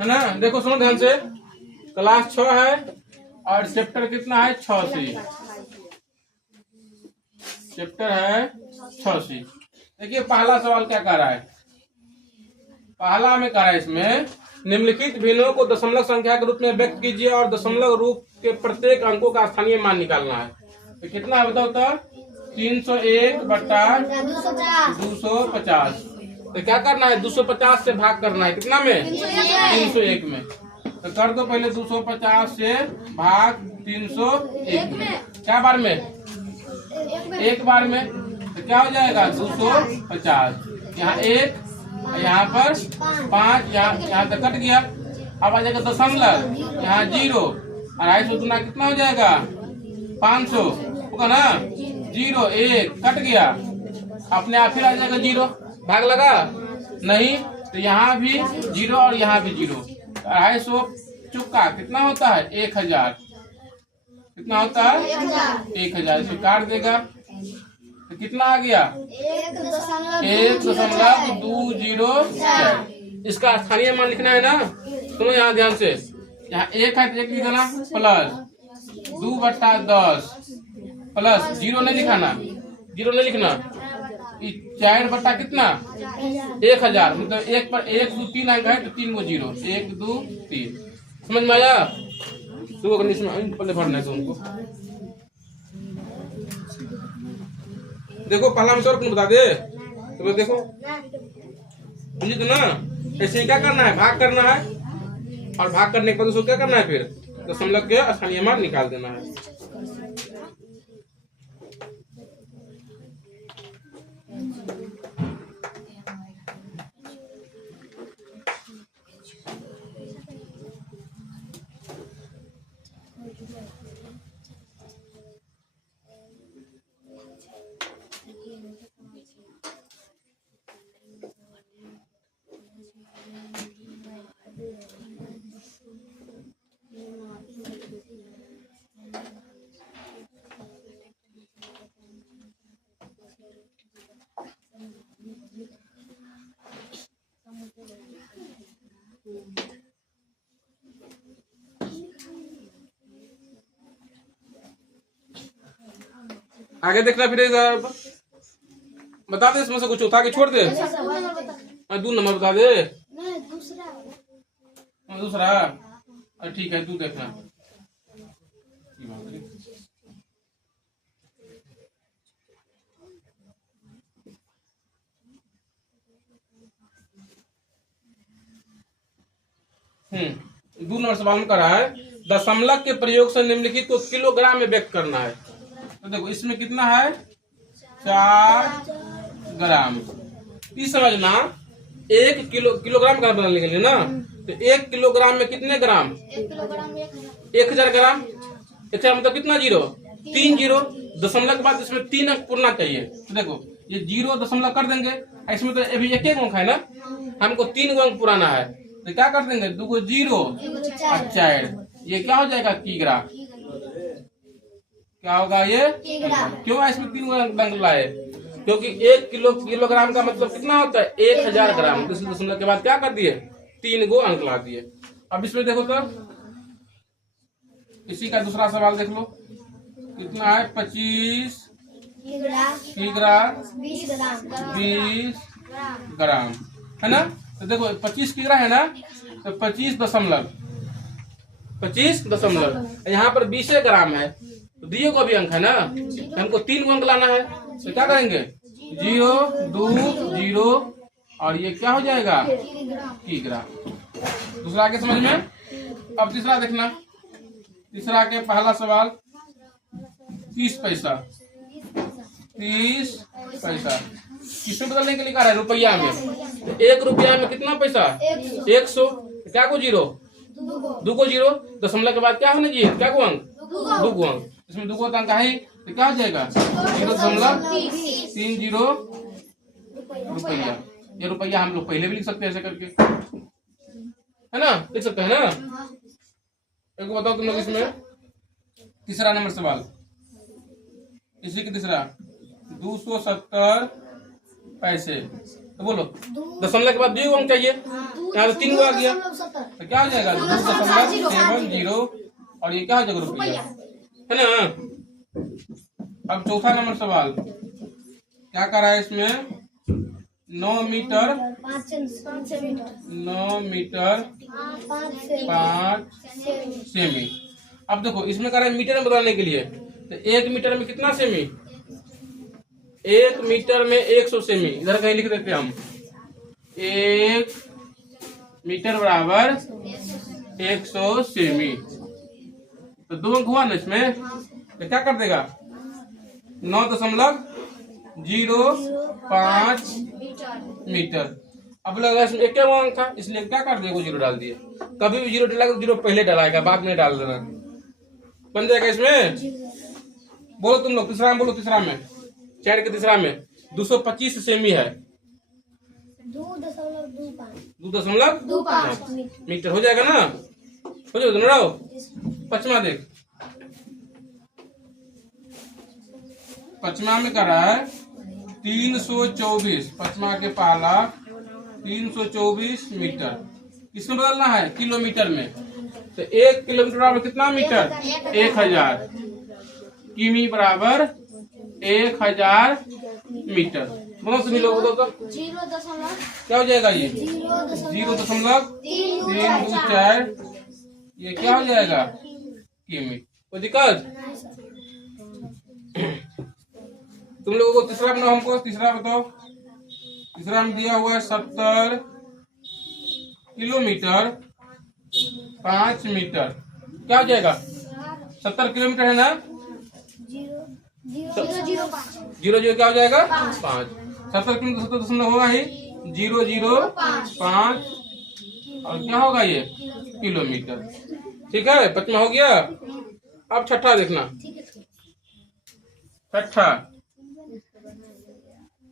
है ना। देखो सुनो ध्यान से, क्लास 6 है और चैप्टर कितना है 6 सी, चैप्टर है 6 सी। देखिए पहला सवाल क्या कह रहा है, पहला में कह रहा है इसमें निम्नलिखित भिन्नों को दशमलव संख्या के रूप में व्यक्त कीजिए और दशमलव रूप के प्रत्येक अंकों का स्थानीय मान निकालना है। तो कितना है बताओ तो 301/250। तो क्या करना है 250 से भाग करना है, कितना में 301 में। तो कर दो पहले 250 से भाग 301 में, क्या बार में एक बार में। तो क्या हो जाएगा 250, यहाँ 1 यहाँ पर 5, यहाँ तक कट गया। अब आ जाएगा दशमलव, यहाँ 0, 250 गुना कितना हो जाएगा 500 होगा ना। 0 1 कट गया, अपने आप फिर आ जाएगा 0, भाग लगा नहीं। तो यहाँ भी 0 और यहाँ भी 0। 250 चुका कितना होता है 1000, कितना होता है 1000। इसको काट देगा तो कितना आ गया 1.204। इसका स्थानीय मान लिखना है ना। सुनो यहाँ ध्यान से, यहाँ 1 है तो 1 लिख देना प्लस 2/10 प्लस 0 नहीं लिखाना, 0 नहीं लिखना। 4 बटा कितना 1000, मतलब 1 पर 1 2 3 अंक है तो 3 को 0, 1 2 3। समझ में आया। तो पहले भरना है उनको। देखो पहला में तुम बता दे तो देखो समझे तो ना। ऐसे क्या करना है, भाग करना है और भाग करने के बाद उसको क्या करना है फिर दशमलव के स्थानीय मान निकाल देना है। आगे देखना फिर बता दे, इसमें से कुछ उठा के छोड़ दे। 2 नंबर बता दे, दूसरा ठीक है, तू देखना। दो नंबर सवाल में करा है दशमलव के प्रयोग से निम्नलिखित को किलोग्राम में व्यक्त करना है। तो देखो इसमें कितना है 4 ग्राम। इस समझना 1 किलोग्राम का बदलने के लिए ना, तो 1 किलोग्राम में कितने ग्राम 1000 ग्राम। 1000 मतलब कितना 0 3 0, दशमलव के बाद इसमें 3 अंक पूरना चाहिए। तो देखो ये 0 दशमलव कर देंगे, इसमें तो अभी 1 अंक है ना, हमको 3 अंक पुराना है। तो क्या कर देंगे 2 को 0 और 4, ये क्या हो जाएगा किग्रा। क्या होगा ये क्यों इसमें 3 अंक लाए, क्योंकि 1 किलोग्राम का मतलब कितना होता है 1000 ग्राम। तो दशमलव के बाद क्या कर दिए 3 गो अंक ला दिए। अब इसमें देखो तो इसी का दूसरा सवाल देख लो, कितना है 25 किग्रा 20 ग्राम है ना। तो देखो 25 किग्रा है ना, तो 25 दशमलव यहाँ पर 20 ग्राम है, तो दिए को भी अंक है ना, तो हमको 3 अंक लाना है। तो क्या करेंगे 0 2 0 और ये क्या हो जाएगा किग्रा। दूसरा आगे समझ में। अब तीसरा देखना, तीसरा के पहला सवाल 30 पैसा 30 पैसा किसमें बदलने के लिए कहा है रुपया में। 1 रुपया में कितना पैसा 100, क्या को 0 2 को 0, दशमलव के बाद क्या होना चाहिए क्या को अंक 2 को अंक। इसमें 2 को अंक है तो क्या हो जाएगा 0.30 रुपया। ये रुपया हम लोग पहले भी लिख सकते हैं ऐसे करके, है ना, लिख सकते हैं ना। एक बताओ तुम लोग इसमें तीसरा नंबर सवाल, इसी के तीसरा 270 पैसे। तो बोलो दशमलव के बाद 2 अंक चाहिए, यहाँ तो 3 आ गया तो क्या हो जाएगा 2.70 और ये क्या हो जाएगा रुपया, है ना। अब चौथा नंबर सवाल क्या कर रहा है इसमें 9 मीटर 5 सेमी। अब देखो इसमें कर रहा है मीटर में बताने के लिए, तो 1 मीटर में कितना सेमी, 1 मीटर में 100 सेमी, इधर कहीं लिख देते हैं हम 1 मीटर बराबर 100 सेमी। तो 2 अंक हुआ ना इसमें, तो क्या कर देगा 9.05 मीटर। अब लगा इसमें 1 अंक था इसलिए क्या कर दिया 0 डाल दिए, कभी भी 0 डालेगा तो 0 पहले डालाएगा बाद में डाल देना, बन जाएगा इसमें। बोलो तुम लोग तीसरा में, बोलो तीसरा में, चैट के तीसरा में 225 सेमी है 2.25 मीटर हो जाएगा ना, हो जाएगा ना। पचमा देख, पचमा में कर रहा है 324, पचमा के पहला 324 मीटर, किसमें बदलना है किलोमीटर में, तो 1 किलोमीटर बराबर कितना मीटर 1000 किमी बराबर 1000 मीटर। बोलो तुम लोग बोलो तो क्या हो जाएगा ये 0.324, ये क्या हो जाएगा किमी। कोई दिक्कत तुम लोगों को तीसरा बनाओ, हमको तीसरा बताओ। तीसरा में दिया हुआ है 70 किलोमीटर 5 मीटर, क्या हो जाएगा 70 किलोमीटर है ना, 0 क्या हो जाएगा 5, 70 किलोमीटर 70 दशमलव होगा ही 0.05 और क्या होगा ये किलोमीटर। ठीक है, पचमा हो गया। अब छठा देखना, छठा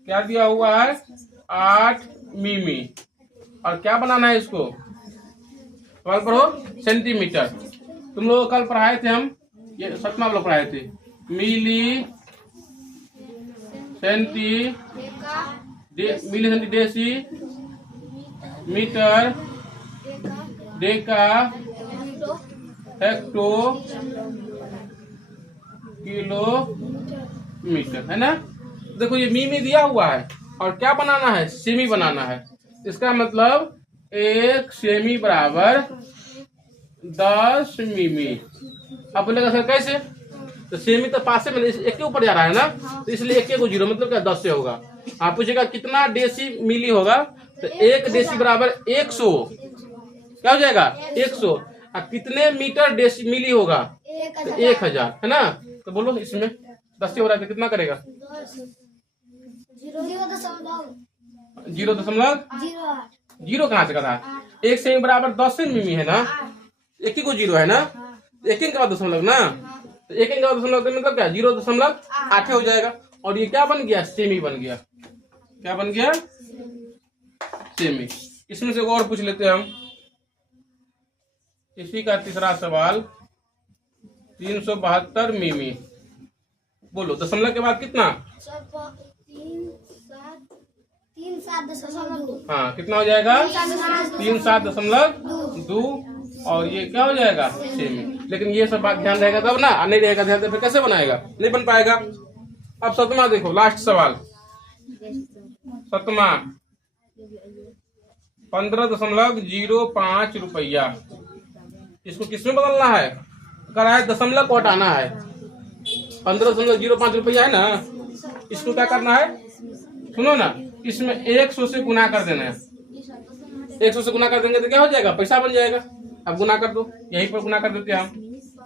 क्या दिया हुआ है 8 मिमी और क्या बनाना है इसको, सवाल पढ़ो सेंटीमीटर। तुम लोग कल पढ़ाए थे हम, ये 7वां लोग पढ़ाए थे milli centi deci metre deca hecto kilometre, है ना। देखो ये मिमी दिया हुआ है और क्या बनाना है सेमी बनाना है, इसका मतलब 1 सेमी बराबर 10 मिमी। अब बोलेगा सर कैसे, तो सेमी तो पासे में एक के ऊपर जा रहा है ना, तो इसलिए 1 को 0 मतलब क्या 10 से होगा। आप पूछेगा कितना डेसी मिली होगा, तो 1 डेसी बराबर 100, क्या हो जाएगा 100, और कितने मीटर डेसी मिली होगा तो 1000, है ना। तो बोलो इसमें 10 से हो रहा है तो कितना करेगा 0.0 कहाँ से करा है, 1 सेमी बराबर 10 मिमी है ना, 1 को 0 है ना, 1 के बाद दशमलव ना, तो 1 के बाद दशमलव मतलब क्या 0.8 हो जाएगा। और ये क्या बन गया सेमी बन गया, क्या बन गया सेमी। इसमें से और पूछ लेते हैं हम, इसी का तीसरा सवाल 372 मिमी। बोलो दशमलव के बाद कितना 3.7 हाँ कितना हो जाएगा 3.7.2 और ये क्या हो जाएगा सेमी। लेकिन ये सब बात ध्यान रहेगा तब ना, नहीं रहेगा ध्यान तो फिर कैसे बनाएगा, नहीं बन पाएगा। अब 7वां देखो, लास्ट सवाल 7वां 15.05 रुपया। इसको किसमें बदलना है, करा है दशमलव को हटाना है। 15.05 रुपया है ना, इसको क्या करना है सुनो ना, इसमें 100 से गुना कर देना है। 100 से गुना कर देंगे तो क्या हो जाएगा पैसा बन जाएगा। अब गुना कर दो, यहीं पर गुना कर देते हैं हम।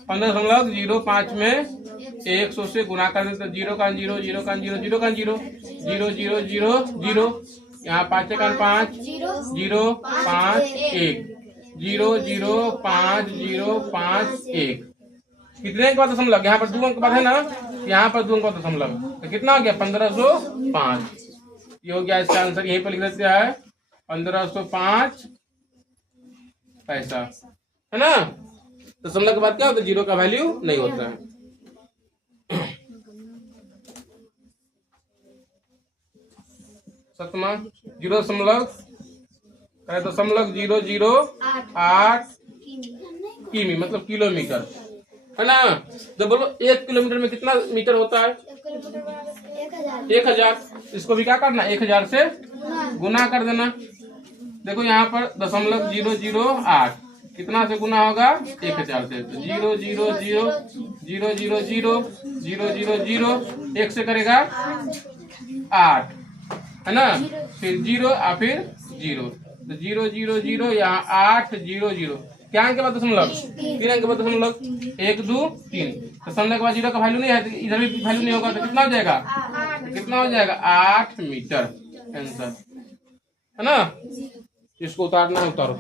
15.05 में 100 से गुना कर देते, 0 का 0 0 का 0 0 का 0 0 0 0 0, यहाँ 5 का 5 0 5 1 0 0 5 0 5 1। कितने अंक का दशमलव, यहाँ पर 2 अंक बाद है ना, यहाँ पर 2 अंक का दशमलव, तो कितना हो गया 1505। ये हो गया इसका आंसर, यहीं पर लिख देते हैं 1505 पैसा, है ना। दशमलव के बाद क्या होता है 0 का वैल्यू नहीं होता है। सतमा 0.008 किमी मतलब किलोमीटर, है ना। तो बोलो 1 किलोमीटर में कितना मीटर होता है? 1000। इसको भी क्या करना, 1000 से गुना कर देना। देखो यहाँ पर 0.008 कितना से गुना होगा? 1000 से। तो 0.000000000 1 से करेगा 8, है ना। फिर 0 और फिर 0, तो 000 यहाँ 800 क्या अंक के बाद दशमलव? 3 अंक के बाद दशमलव। 1 2 3 दशमलव के बाद 0 का वैल्यू नहीं है, तो इधर भी वैल्यू नहीं होगा, तो कितना हो जाएगा? कितना हो जाएगा? 8 मीटर आंसर, है ना। इसको उतारना है, उतारो।